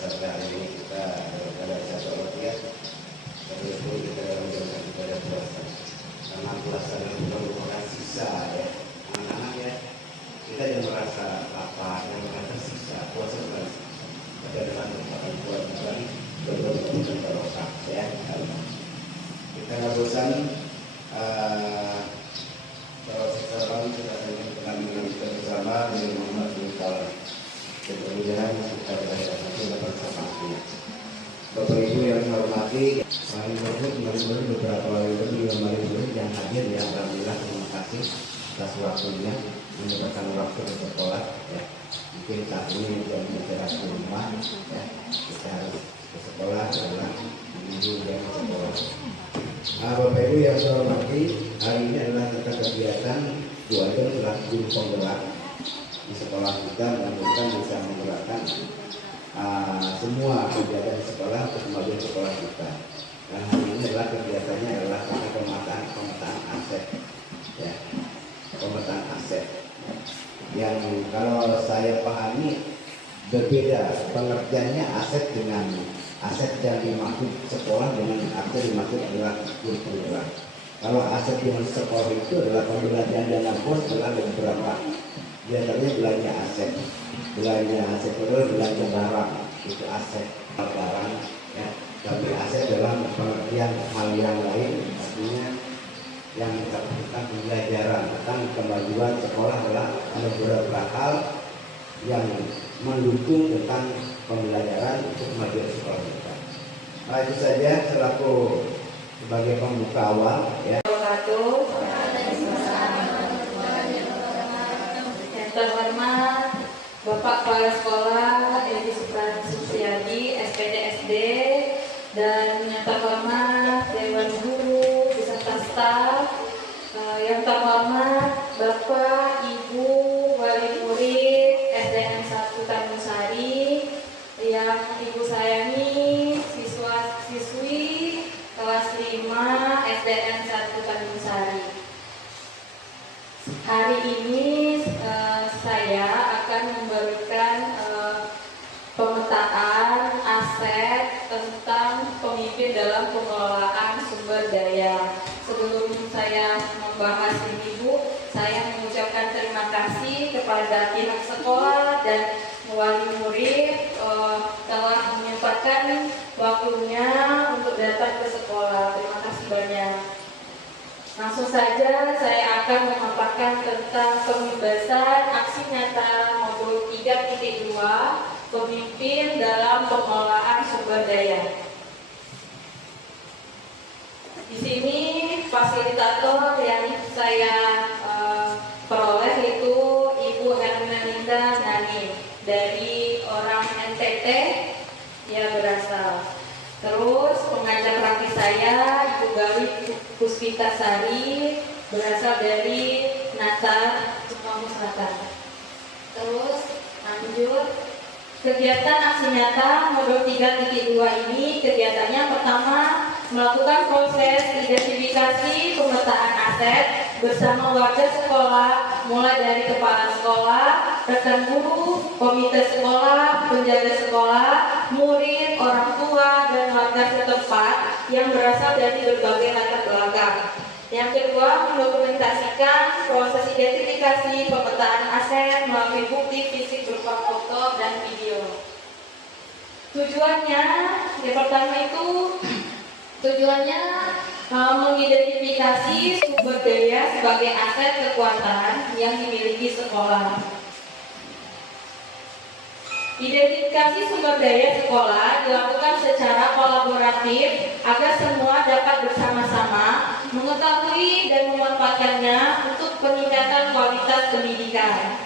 sampai hari ini kita dalam keadaan sehat walafiat, betul-betul kita dalam menjalankan ibadah puasa. Karena puasa adalah merupakan sisa ya, anak-anak ya. Kita yang merasa lapar, yang merasa sisa, puasa bukan sisa. Tapi adalah merupakan kewajiban betul-betul barokah ya. Kita nggak bosan. Sekarang kita akan mengenalkan bersama dengan Muhammad bin Salam. Dan kemudian kita belajar satu dapat sama. Bapak Ibu yang saya hormati, kami menyebut beberapa wali yang hadir ya. Alhamdulillah, terima kasih atas waktunya menyempatkan waktu ke sekolah ya. Mungkin saat ini jam istirahat di rumah ya. Kita harus ke sekolah adalah menuju jam sekolah. Bapak Ibu yang saya hormati, hari ini adalah tentang kegiatan keluarga selaku guru penggerak di sekolah kita, mudah-mudahan bisa menggerakkan semua kegiatan di sekolah untuk kemajuan sekolah kita. Dan hari ini adalah kegiatannya adalah pemetaan aset, ya, pemetaan aset. Yang kalau saya pahami berbeda pengertiannya aset dengan aset yang dimaksud sekolah dengan aset dimaksud adalah guru penggerak. Kalau aset yang sekolah itu adalah pembelajaran dana bos adalah beberapa. Di antaranya belanja aset itu belanja barang, itu aset barang ya. Tapi aset dalam pengertian hal yang lain, artinya yang tentang pembelajaran tentang kemajuan sekolah adalah ada beberapa hal yang mendukung tentang pembelajaran untuk kemajuan sekolah kita. Nah, itu saja selaku sebagai pembuka awal ya. Yang terhormat Bapak Kepala Sekolah Edi Supriyadi SPD SD, dan yang terhormat Dewan Guru beserta staf, yang terhormat Bapak Ibu wali murid SDN 1 Tanjung Sari, yang Ibu sayangi siswa-siswi kelas 5 SDN 1 Tanjung Sari. Hari ini saya akan memberikan pemetaan aset tentang pemimpin dalam pengelolaan sumber daya. Sebelum saya membahas ini Bu, saya mengucapkan terima kasih kepada pihak sekolah dan wali murid telah menyempatkan waktunya untuk datang ke sekolah. Terima kasih banyak. Langsung saja saya akan memaparkan tentang pembebasan aksi nyata modul 3.2 pemimpin dalam pengelolaan sumber daya. Di sini fasilitator yang saya peroleh itu Ibu Hermelinda Nani dari orang NTT ya berasal. Terus pengajar praktis saya Ibu Gawi Puspita Sari berasal dari Natar, Sulawesi Selatan. Terus lanjut, kegiatan aksi nyata modul 3.2 ini kegiatannya pertama melakukan proses identifikasi pemetaan aset bersama warga sekolah, mulai dari kepala sekolah, rekan guru, komite sekolah, penjaga sekolah, murid, orang tua, dan warga setempat yang berasal dari berbagai latar belakang. Yang kedua, mendokumentasikan proses identifikasi pemetaan aset melalui bukti fisik berupa foto dan video. Tujuannya, yang pertama itu mengidentifikasi sumber daya sebagai aset kekuatan yang dimiliki sekolah. Identifikasi sumber daya sekolah dilakukan secara kolaboratif agar semua dapat bersama-sama mengetahui dan memanfaatkannya untuk peningkatan kualitas pendidikan.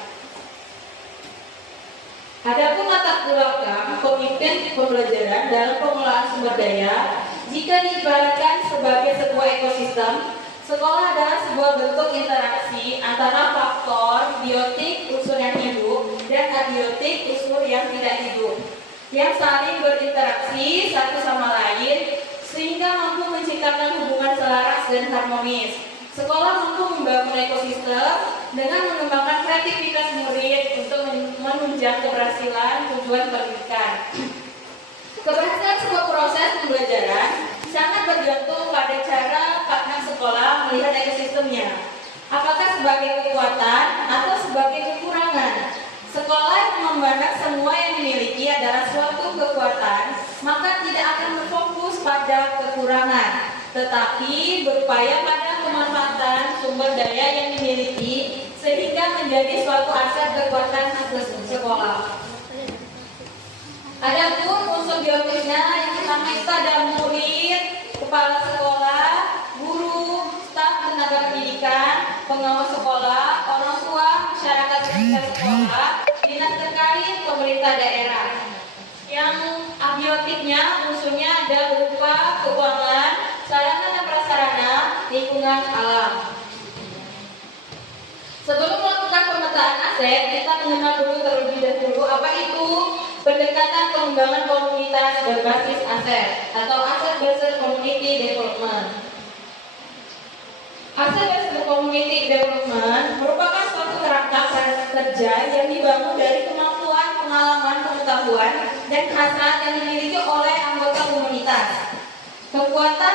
Adapun latar belakang pemimpin pembelajaran dalam pengelolaan sumber daya, jika diibaratkan sebagai sebuah ekosistem, sekolah adalah sebuah bentuk interaksi antara faktor biotik unsur yang hidup dan abiotik unsur yang tidak hidup, yang saling berinteraksi satu sama lain sehingga mampu menciptakan hubungan selaras dan harmonis. Sekolah mampu membangun ekosistem dengan mengembangkan kreativitas murid untuk menunjang keberhasilan tujuan pendidikan. Dalam sebuah proses pembelajaran sangat bergantung pada cara partner sekolah melihat ekosistemnya. Apakah sebagai kekuatan atau sebagai kekurangan? Sekolah yang memandang semua yang dimiliki adalah suatu kekuatan, maka tidak akan berfokus pada kekurangan, tetapi berupaya pada pemanfaatan sumber daya yang dimiliki sehingga menjadi suatu aset kekuatan sekolah. Adapun unsur biologisnya yang pertama itu ada murid, kepala sekolah, guru, staf tenaga pendidikan, pengawas sekolah, orang tua, masyarakat sekitar sekolah, dinas terkait, pemerintah daerah. Yang abiotiknya unsurnya ada berupa keuangan, sarana dan prasarana, lingkungan alam. Sebelum melakukan pemetaan aset, kita mengenal dulu terlebih dahulu apa itu pendekatan pengembangan komunitas berbasis aset atau asset-based community development. Asset-based community development merupakan suatu kerangka kerja yang dibangun dari kemampuan, pengalaman, pengetahuan, dan hasrat yang dimiliki oleh anggota komunitas. Kekuatan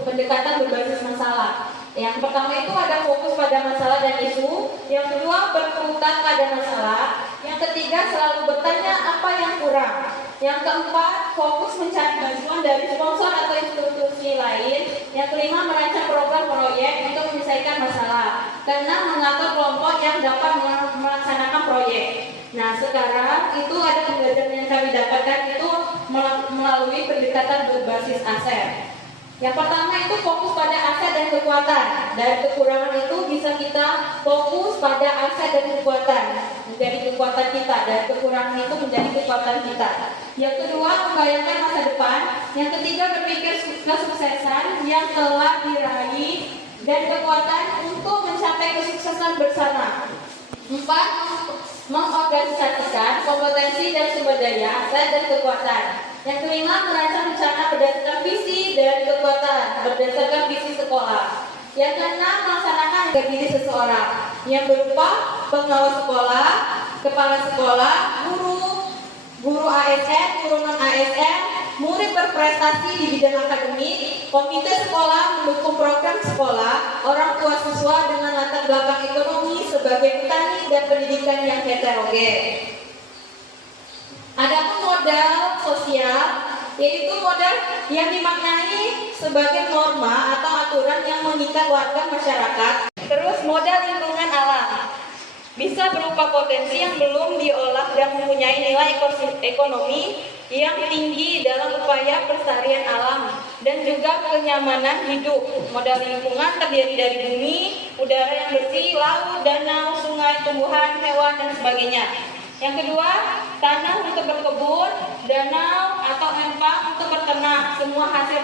pendekatan berbasis masalah. Yang pertama itu ada fokus pada masalah dan isu. Yang kedua berkutat pada masalah. Yang ketiga selalu bertanya apa yang kurang. Yang keempat fokus mencari bantuan dari sponsor atau institusi lain. Yang kelima merancang program proyek untuk menyelesaikan masalah. Keenam mengatur kelompok yang dapat melaksanakan proyek. Nah sekarang itu ada pembelajaran yang kami dapatkan itu melalui pendekatan berbasis aset. Yang pertama itu fokus pada aset dan kekuatan. Dari kekurangan itu bisa kita fokus pada aset dan kekuatan menjadi kekuatan kita. Dari kekurangan itu menjadi kekuatan kita. Yang kedua membayangkan masa depan. Yang ketiga berpikir kesuksesan yang telah diraih dan kekuatan untuk mencapai kesuksesan bersama. 4. Mengorganisasikan kompetensi dan sumber daya aset dan kekuatan. Yang kelima merancang rencana berdasarkan visi dan kekuatan berdasarkan visi sekolah. Yang keenam melaksanakan harga diri seseorang yang berupa pengawas sekolah, kepala sekolah, guru ASN, guru non ASN, murid berprestasi di bidang akademik, komite sekolah mendukung program sekolah, orang tua siswa dengan latar belakang ekonomi sebagai petani dan pendidikan yang heterogen. Adapun modal sosial yaitu modal yang dimaknai sebagai norma atau aturan yang mengikat warga masyarakat. Terus modal lingkungan alam bisa berupa potensi yang belum diolah dan mempunyai nilai ekonomi yang tinggi dalam upaya pelestarian alam dan juga kenyamanan hidup. Modal lingkungan terdiri dari bumi, udara yang bersih, laut, danau, sungai, tumbuhan, hewan, dan sebagainya. Yang kedua, tanah untuk berkebun, danau atau empang untuk berternak, semua hasil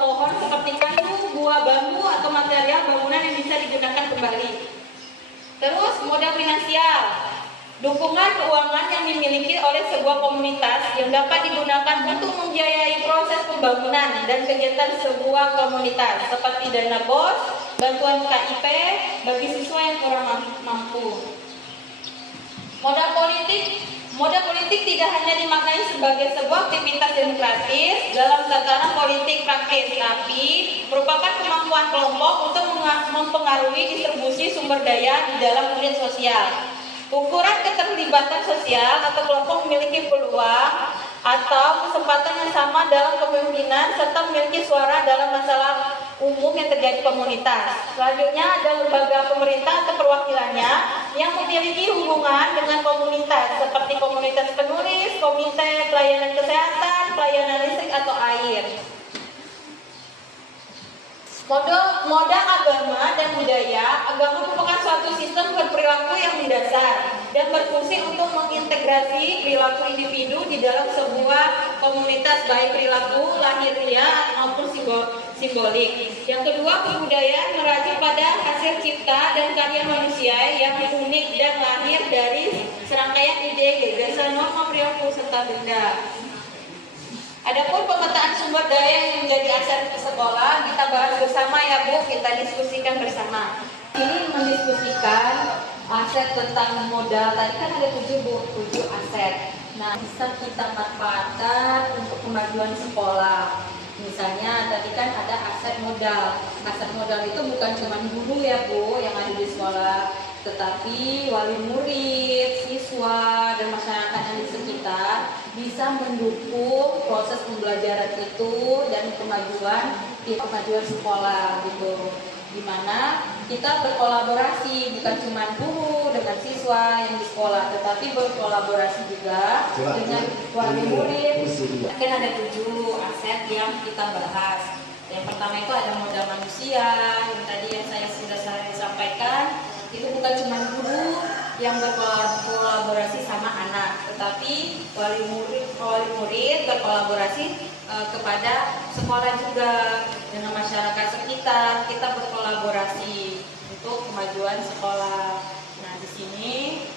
pohon seperti kayu, buah, bambu atau material bangunan yang bisa digunakan kembali. Terus modal finansial, dukungan keuangan yang dimiliki oleh sebuah komunitas yang dapat digunakan untuk membiayai proses pembangunan dan kegiatan sebuah komunitas seperti dana BOS, bantuan KIP bagi siswa yang kurang mampu. Modal politik tidak hanya dimaknai sebagai sebuah aktivitas demokratis dalam tatanan politik praktis, tapi merupakan kemampuan kelompok untuk mempengaruhi distribusi sumber daya di dalam unit sosial. Ukuran keterlibatan sosial atau kelompok memiliki peluang atau kesempatan yang sama dalam kepemimpinan serta memiliki suara dalam masalah umum yang terjadi komunitas. Selanjutnya ada lembaga pemerintah atau perwakilannya yang memiliki hubungan dengan komunitas seperti komunitas penulis, komite pelayanan kesehatan, pelayanan listrik atau air. Modal agama dan budaya. Agama merupakan suatu sistem berperilaku yang mendasar dan berfungsi untuk mengintegrasi perilaku individu di dalam sebuah komunitas, baik perilaku lahiriah maupun simbolik. Yang kedua, kebudayaan merujuk pada hasil cipta dan karya manusia yang unik dan lahir dari serangkaian ide, gagasan, norma perilaku serta benda. Adapun pemetaan sumber daya yang menjadi aset sekolah kita bahas bersama ya Bu, kita diskusikan bersama. Ini mendiskusikan aset tentang modal, tadi kan ada 7 Bu, 7 aset. Nah, bisa kita manfaatkan untuk kemajuan sekolah. Misalnya tadi kan ada aset modal. Aset modal itu bukan cuma guru ya Bu yang ada di sekolah, tetapi wali murid, siswa, dan masyarakat yang di sekitar bisa mendukung proses pembelajaran itu dan kemajuan sekolah gitu. Dimana kita berkolaborasi, bukan cuma guru dengan siswa yang di sekolah, tetapi berkolaborasi juga dengan wali murid. Mungkin ada 7 aset yang kita bahas. Yang pertama itu ada modal manusia, yang tadi yang sudah saya sampaikan, itu bukan cuma guru yang berkolaborasi sama anak, tetapi wali murid berkolaborasi kepada sekolah juga, dengan masyarakat sekitar. Kita berkolaborasi untuk kemajuan sekolah. Nah, di sini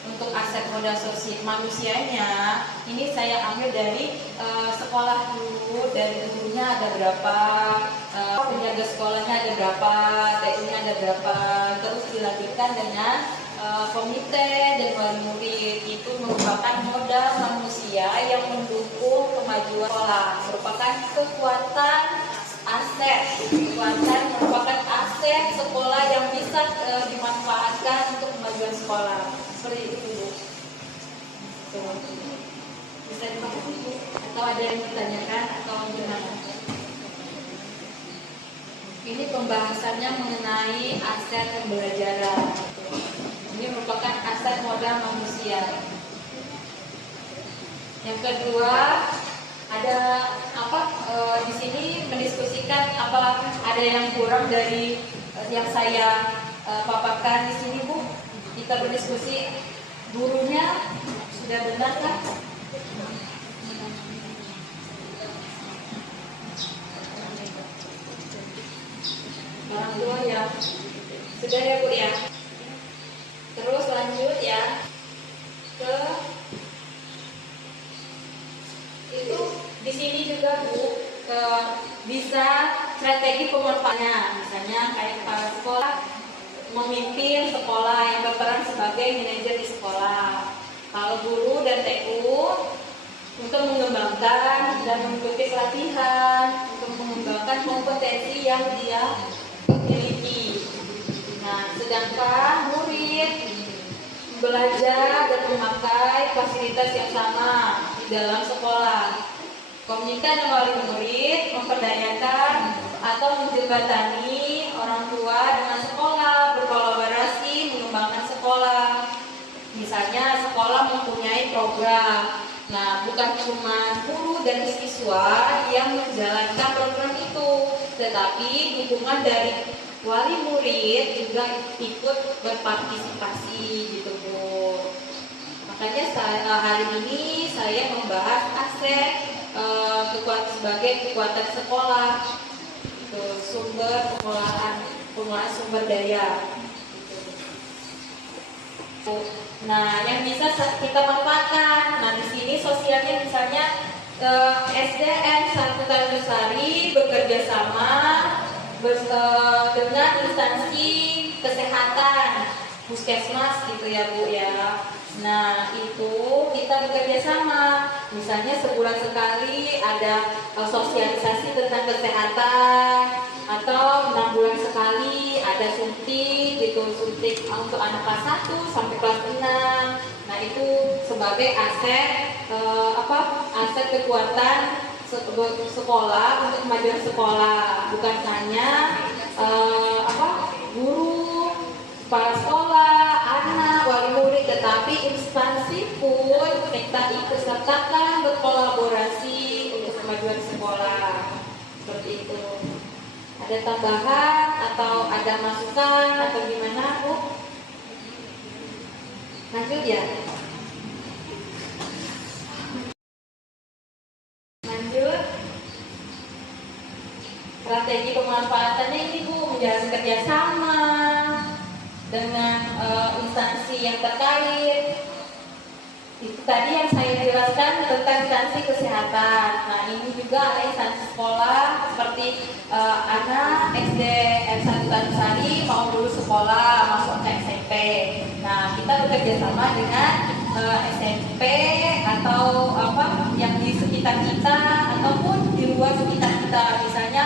untuk aset modal sosial manusianya ini saya ambil dari sekolah dulu, dari gurunya ada berapa, penjaga sekolahnya ada berapa, TU-nya ada berapa, terus dilanjutkan dengan komite dan wali murid. Itu merupakan modal manusia yang mendukung kemajuan sekolah, merupakan kekuatan merupakan aset sekolah yang bisa dimanfaatkan untuk kemajuan sekolah. Seperti itu Bu. Bisa dipahami Bu? Atau ada yang ditanyakan atau gimana? Ini pembahasannya mengenai aset pembelajaran. Ini merupakan aset modal manusia. Yang kedua, ada di sini mendiskusikan apakah ada yang kurang dari yang saya paparkan di sini Bu. Kita berdiskusi, gurunya sudah benar kan? Orang tua ya sudah ya Bu ya. Terus lanjut ya ke itu di sini juga Bu, bisa strategi pemanfaatannya. Misalnya kayak kepala sekolah memimpin sekolah yang berperan sebagai manajer di sekolah. Kalau guru dan TU untuk mengembangkan dan mengikuti pelatihan, untuk mengembangkan kompetensi yang dia miliki. Nah, sedangkan murid belajar dan memakai fasilitas yang sama di dalam sekolah. Komunikasi dengan wali murid memperdayakan atau menjembatani orang tua dengan sekolah, berkolaborasi mengembangkan sekolah. Misalnya sekolah mempunyai program. Nah, bukan cuma guru dan siswa yang menjalankan program itu, tetapi dukungan dari wali murid juga ikut berpartisipasi gitu Bu. Makanya hari ini saya membahas aset sebagai kekuatan sekolah, sumber pengolahan sumber daya. Nah, yang bisa kita manfaatkan. Nah, di sini sosialnya misalnya SDN Satu Tanjungsari bekerja sama dengan instansi kesehatan, puskesmas gitu ya Bu ya. Nah, itu kita bekerja sama. Misalnya sebulan sekali ada sosialisasi tentang kesehatan, atau 6 bulan sekali ada suntik gitu, suntik untuk anak kelas 1 sampai kelas 6. Nah, itu sebagai aset aset kekuatan sekolah untuk kemajuan sekolah, bukan hanya guru, kepala sekolah, anak, wali murid, tetapi instansi pun kita ikut sertakan berkolaborasi untuk kemajuan sekolah. Seperti itu. Ada tambahan atau ada masukan atau gimana Bu? Lanjut ya. Lanjut. Strategi pemanfaatannya ini Bu, menjalin kerjasama dengan instansi yang terkait. Itu tadi yang saya jelaskan tentang instansi kesehatan. Nah, ini juga ada instansi sekolah seperti anak SD M1 Tanjungsari mau lulus sekolah masuk ke SMP. Nah, kita bekerja sama dengan SMP atau apa yang di sekitar kita ataupun di luar sekitar kita, misalnya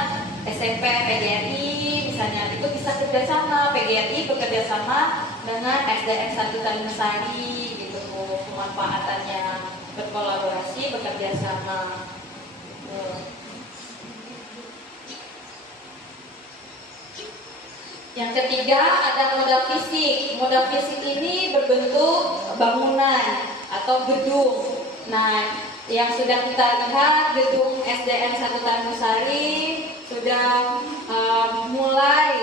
SMP PGRI misalnya, itu bisa kerjasama, PGRI bekerjasama dengan SDN 1 Tanjungsari gitu, pemanfaatannya berkolaborasi, bekerjasama. Yang ketiga ada modal fisik. Modal fisik ini berbentuk bangunan atau gedung. Nah, yang sudah kita lihat gedung SDN 1 Tanjungsari sudah mulai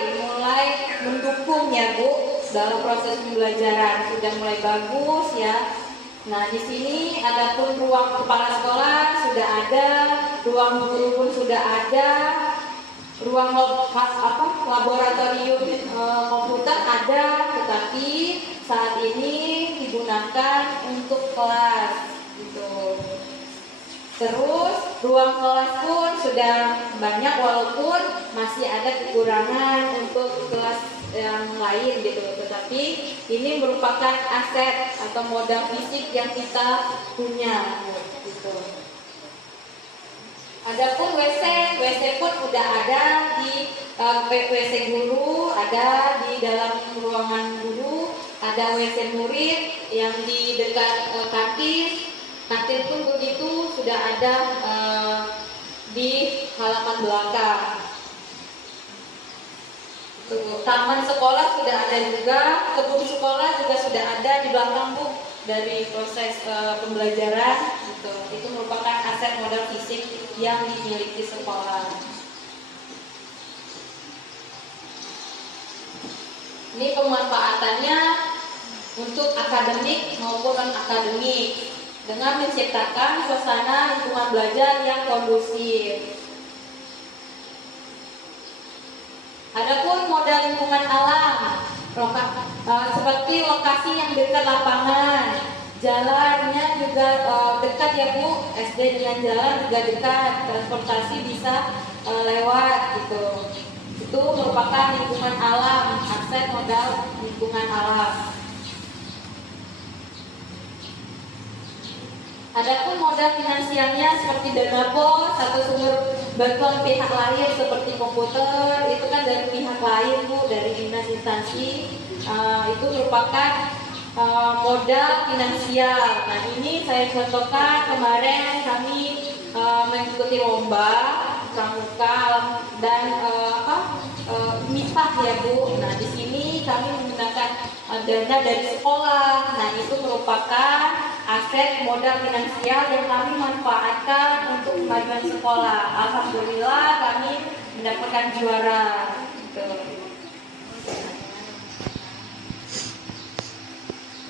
mendukung ya Bu dalam proses pembelajaran, sudah mulai bagus ya. Nah, di sini adapun ruang kepala sekolah sudah ada, ruang guru pun sudah ada, ruang laboratorium komputer ada, tetapi saat ini digunakan untuk kelas gitu. Terus ruang kelas pun sudah banyak walaupun masih ada kekurangan untuk kelas yang lain gitu, tetapi ini merupakan aset atau modal fisik yang kita punya gitu. Adapun WC pun udah ada di WC guru, ada di dalam ruangan guru, ada WC murid yang di dekat kantin pun begitu sudah ada di halaman belakang. Taman sekolah sudah ada juga, kebun sekolah juga sudah ada di belakang Bu dari proses pembelajaran gitu. Itu merupakan aset modal fisik yang dimiliki sekolah. Ini pemanfaatannya untuk akademik maupun non akademik dengan menciptakan suasana lingkungan belajar yang kondusif. Adapun modal lingkungan alam, seperti lokasi yang dekat lapangan, jalannya juga dekat ya Bu, SD dengan jalan juga dekat, transportasi bisa lewat gitu. Itu merupakan lingkungan alam, aset modal lingkungan alam. Adapun modal finansialnya seperti dana BOS atau sumber bantuan pihak lain seperti komputer, itu kan dari pihak lain Bu, dari dinas instansi, itu merupakan modal finansial. Nah, ini saya contohkan kemarin kami mengikuti lomba pramuka dan MIPAH ya Bu. Nah, di sini kami menggunakan dana dari sekolah. Nah, itu merupakan aset modal finansial yang kami manfaatkan untuk kemajuan sekolah. Alhamdulillah kami mendapatkan juara.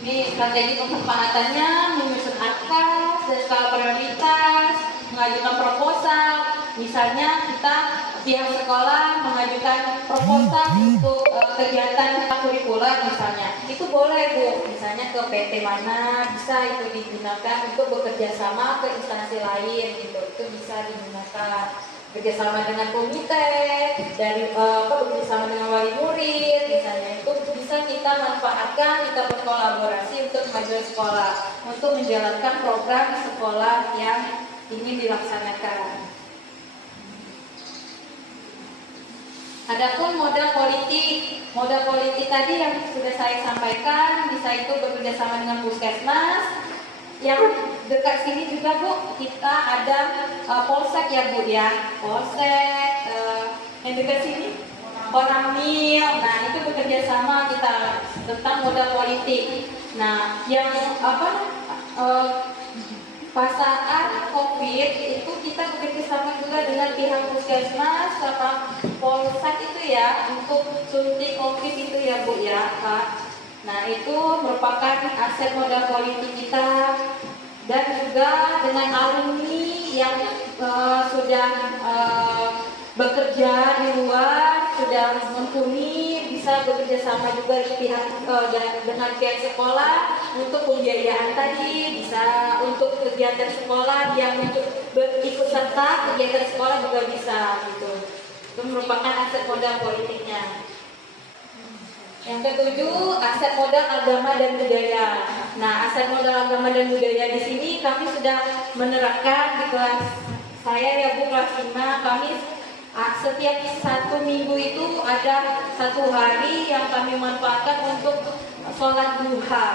Ini strategi pemanfaatannya menyusun atlas dan skala prioritas, mengajukan proposal. Misalnya kita pihak sekolah mengajukan proposal untuk kegiatan kurikuler misalnya, itu boleh Bu, misalnya ke PT mana, bisa itu digunakan untuk bekerja sama ke instansi lain gitu, itu bisa digunakan kerjasama dengan komite, dari bekerjasama dengan wali murid misalnya, itu bisa kita manfaatkan, kita berkolaborasi untuk kemajuan sekolah, untuk menjalankan program sekolah yang ingin dilaksanakan. Adapun modal politik tadi yang sudah saya sampaikan, bisa itu bekerja sama dengan puskesmas. Yang dekat sini juga Bu, kita ada polsek ya Bu ya, polsek yang dekat sini Koramil. Nah, itu bekerja sama kita tentang modal politik. Nah, yang pas saat COVID itu kita bekerja sama juga dengan pihak puskesmas sama polsek itu ya, untuk suntik COVID itu ya Bu ya Kak. Nah, itu merupakan aset modal politik kita, dan juga dengan alumni yang sudah bekerja di luar, sudah mumpuni, bisa bekerja sama juga di pihak dengan pihak sekolah untuk pembiayaan tadi, bisa untuk kegiatan sekolah yang untuk berikut serta kegiatan sekolah juga bisa gitu. Itu merupakan aset modal politiknya. Yang ketujuh, aset modal agama dan budaya. Nah, aset modal agama dan budaya di sini kami sudah menerapkan di kelas saya ya Bu, kelas 5. Kami setiap 1 minggu itu ada 1 hari yang kami manfaatkan untuk sholat duha,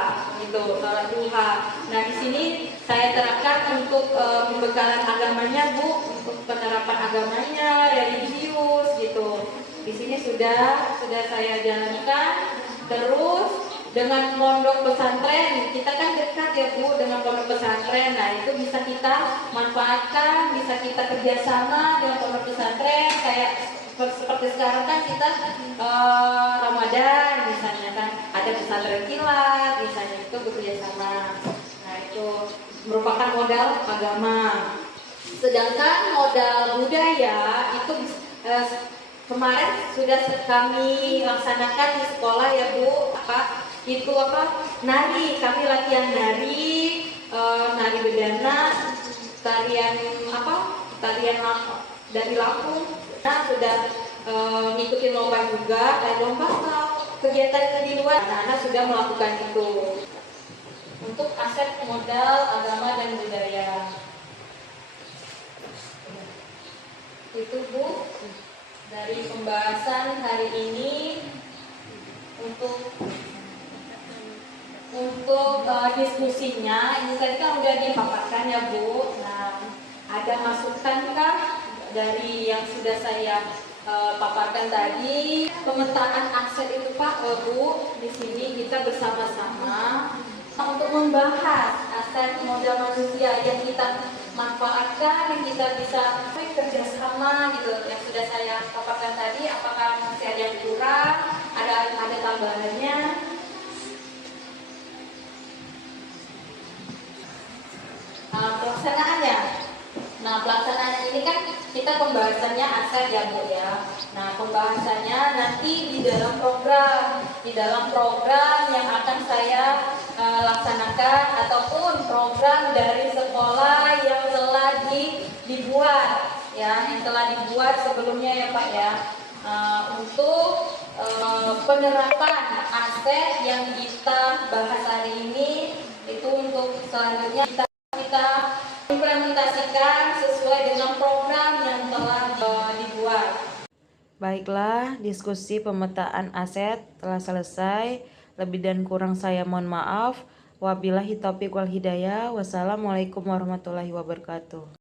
gitu, sholat duha. Nah, di sini saya terapkan untuk pembekalan agamanya Bu, untuk penerapan agamanya, religius, gitu. Di sini sudah saya jalankan. Terus dengan pondok pesantren, kita kan dekat ya Bu dengan pondok pesantren. Nah, itu bisa kita manfaatkan, bisa kita kerjasama dengan pondok pesantren. Kayak seperti sekarang kan kita Ramadan misalnya kan ada pesantren kilat, misalnya itu bekerjasama. Nah, itu merupakan modal agama. Sedangkan modal budaya itu kemarin sudah kami laksanakan di sekolah ya Bu, nari, kami latihan nari, nari bedana, tarian dari Lampung. Nah, sudah ngikutin lomba juga, lomba atau kegiatan di luar, anak-anak sudah melakukan itu. Untuk aset modal agama dan budaya. Itu Bu dari pembahasan hari ini. Untuk diskusinya ini tadi kan udah dipaparkan ya Bu. Nah, ada masukan kah dari yang sudah saya paparkan tadi? Pemetaan aset itu Pak Bu, di sini kita bersama-sama untuk membahas aset modal manusia yang kita manfaatkan, yang kita bisa kerjasama gitu, yang sudah saya paparkan tadi. Apakah masih ada yang kurang, ada tambahannya? Pelaksanaannya, pelaksanaan ini kan kita pembahasannya aset ya Bu ya. Nah, pembahasannya nanti di dalam program yang akan saya laksanakan, ataupun program dari sekolah yang telah dibuat ya, yang telah dibuat sebelumnya ya Pak ya, untuk penerapan aset yang kita bahas hari ini. Itu untuk selanjutnya kita implementasikan sesuai dengan program yang telah dibuat. Baiklah, diskusi pemetaan aset telah selesai. Lebih dan kurang saya mohon maaf. Wabillahi taufiq wal hidayah. Wassalamualaikum warahmatullahi wabarakatuh.